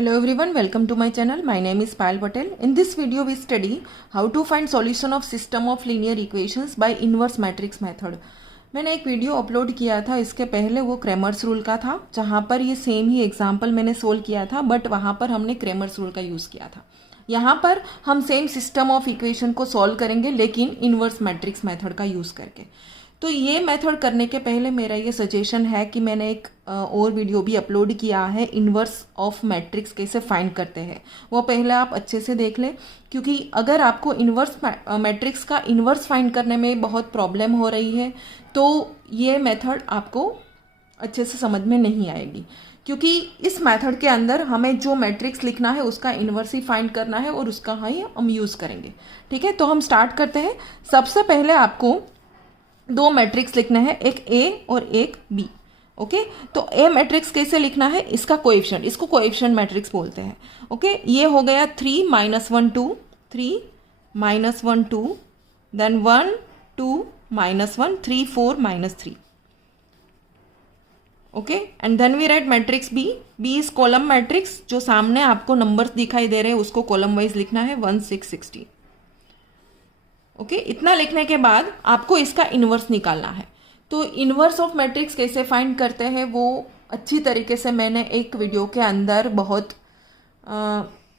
Hello everyone, welcome to my channel. My name is Payal Patel. In this video we study how to find solution of system of linear equations by inverse matrix method. मैंने एक video upload किया था इसके पहले, वो Cramer's rule का था, जहाँ पर ये सेम ही एग्जाम्पल मैंने सोल्व किया था, बट वहाँ पर हमने क्रेमर्स रूल का यूज़ किया था. यहाँ पर हम सेम सिस्टम ऑफ इक्वेशन को सॉल्व करेंगे लेकिन इनवर्स मैट्रिक्स मेथड का यूज़ करके. तो ये मेथड करने के पहले मेरा ये सजेशन है कि मैंने एक और वीडियो भी अपलोड किया है, इन्वर्स ऑफ मैट्रिक्स कैसे फाइंड करते हैं. वो पहले आप अच्छे से देख लें, क्योंकि अगर आपको इन्वर्स मैट्रिक्स का इन्वर्स फाइंड करने में बहुत प्रॉब्लम हो रही है तो ये मेथड आपको अच्छे से समझ में नहीं आएगी, क्योंकि इस मेथड के अंदर हमें जो मैट्रिक्स लिखना है उसका इन्वर्स ही फाइंड करना है और उसका ही हम यूज़ करेंगे. ठीक है, तो हम स्टार्ट करते हैं. सबसे पहले आपको दो मैट्रिक्स लिखना है, एक ए और एक बी. ओके, तो ए मैट्रिक्स कैसे लिखना है, इसका कोएफिशिएंट, इसको कोएफिशिएंट मैट्रिक्स बोलते हैं. ओके, ये हो गया 3 - 1 2, 3 - 1 2, then 1 2 - 1 3 4 -3. Okay, and then we write matrix B. B is column matrix, जो सामने आपको नंबर्स दिखाई दे रहे हैं उसको कॉलम वाइज लिखना है, 1 6 16. ओके, इतना लिखने के बाद आपको इसका इन्वर्स निकालना है. तो इन्वर्स ऑफ मैट्रिक्स कैसे फाइंड करते हैं वो अच्छी तरीके से मैंने एक वीडियो के अंदर बहुत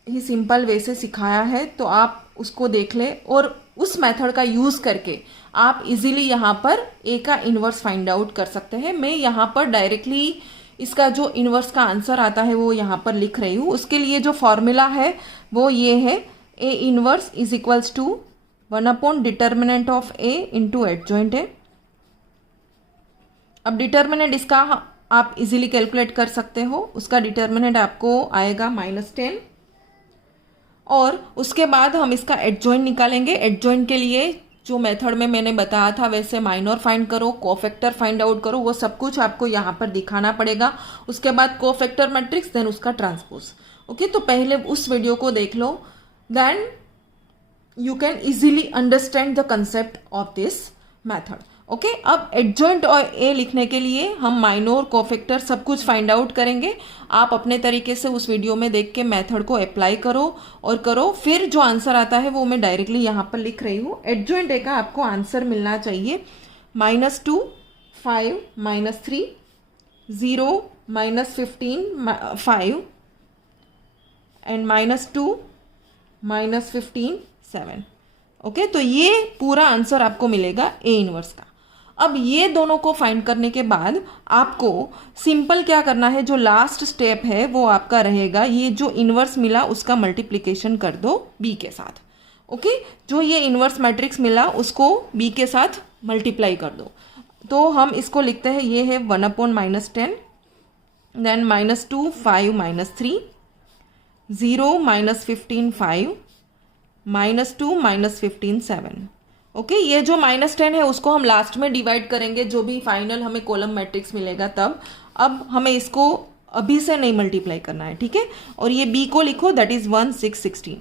ही सिंपल वे से सिखाया है, तो आप उसको देख लें और उस मेथड का यूज़ करके आप इजीली यहाँ पर ए का इन्वर्स फाइंड आउट कर सकते हैं. मैं यहाँ पर डायरेक्टली इसका जो इन्वर्स का आंसर आता है वो यहाँ पर लिख रही हूँ. उसके लिए जो फॉर्मूला है वो ये है, A inverse is equals to 1 determinant of A into adjoint A. अब डिटर्मिनेंट इसका आप इजीली कैलकुलेट कर सकते हो. उसका डिटर्मिनेंट आपको आएगा -10, और उसके बाद हम इसका एडजॉइंट निकालेंगे. एडजॉइंट के लिए जो मेथड में मैंने बताया था वैसे माइनर फाइंड करो, कोफैक्टर फाइंड आउट करो, वो सब कुछ आपको यहाँ पर दिखाना पड़ेगा. उसके बाद कोफैक्टर मैट्रिक्स, देन उसका ट्रांसपोज. ओके, तो पहले उस वीडियो को देख लो, then you can easily understand the concept of this method. Okay, अब एडजॉइंट और ए लिखने के लिए हम माइनर, कोफैक्टर सब कुछ फाइंड आउट करेंगे. आप अपने तरीके से उस वीडियो में देख के मेथड को अप्लाई करो और करो, फिर जो आंसर आता है वो मैं डायरेक्टली यहाँ पर लिख रही हूँ. एडजॉइंट ए का आपको आंसर मिलना चाहिए -2 5 -3 0 -15 5 एंड -2 -15 7. ओके, तो ये पूरा आंसर आपको मिलेगा ए इनवर्स का. अब ये दोनों को फाइंड करने के बाद आपको सिंपल क्या करना है, जो लास्ट स्टेप है वो आपका रहेगा, ये जो इनवर्स मिला उसका मल्टीप्लिकेशन कर दो बी के साथ. ओके, जो ये इनवर्स मैट्रिक्स मिला उसको बी के साथ मल्टीप्लाई कर दो. तो हम इसको लिखते हैं, ये है 1/-10, देन -2 5 -3 0 -15 5 -2 -15 7. ओके, ये जो -10 है उसको हम लास्ट में डिवाइड करेंगे, जो भी फाइनल हमें कॉलम मैट्रिक्स मिलेगा तब. अब हमें इसको अभी से नहीं मल्टीप्लाई करना है, ठीक है. और ये बी को लिखो, दैट इज 1 6 16.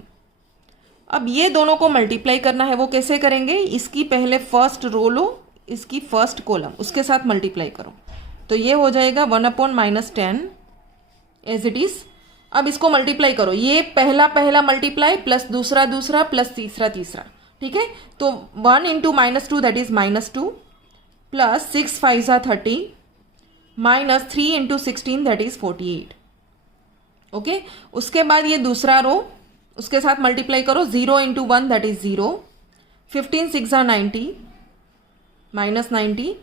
अब ये दोनों को मल्टीप्लाई करना है, वो कैसे करेंगे, इसकी पहले फर्स्ट रो लो, इसकी फर्स्ट कॉलम उसके साथ मल्टीप्लाई करो. तो ये हो जाएगा 1/-10 एज इट इज. अब इसको मल्टीप्लाई करो, ये पहला मल्टीप्लाई प्लस दूसरा प्लस तीसरा. ठीक है, तो 1 × -2 that is -2 plus 6 5 30 -3 × 16 that is 48. Okay, उसके बाद ये दूसरा रो उसके साथ मल्टीप्लाई करो, 0 × 1 दैट इज 0, 15 6 90 -90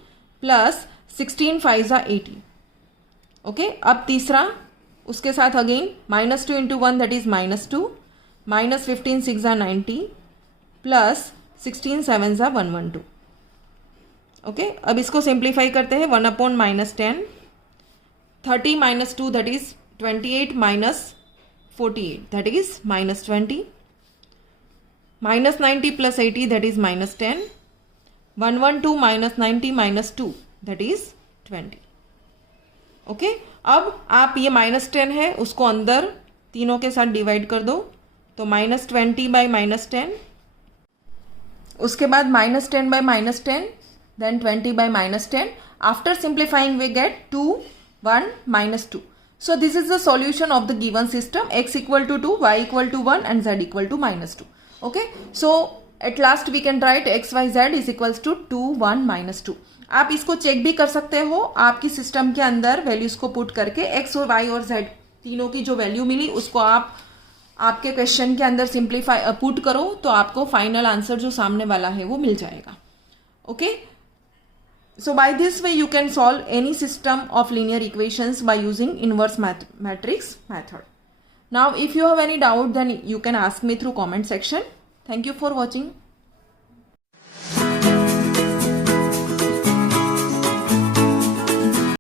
प्लस 16 5 80. ओके, अब तीसरा उसके साथ again -2 × 1 that is -2, -15 6 90 plus 16 7 112. Okay, अब इसको सिंप्लीफाई करते हैं, 1/-10 30 -2 that is 28 -48 that is -20, -90 plus 80 that is -10, 112 -90 -2 that is 20. Okay, अब आप ये -10 है उसको अंदर तीनों के साथ डिवाइड कर दो, तो -20/-10, उसके बाद -10/-10, then 20/-10. After simplifying we get 2 1 -2. So this is the solution of the given system, x equal to 2, y equal to 1 and z equal to -2. Okay, so at last we can write x, y, z is equals to 2, 1, -2. आप इसको check भी कर सकते हो, आपकी system के अंदर values को पुट करके x और y और z तीनों की जो वैल्यू मिली उसको आप आपके क्वेश्चन के अंदर सिंप्लीफाई पुट करो तो आपको फाइनल आंसर जो सामने वाला है वो मिल जाएगा. Okay, so by this way you can solve any system of linear equations by using inverse matrix method. Now if you have any doubt then you can ask me through comment section. Thank you for watching.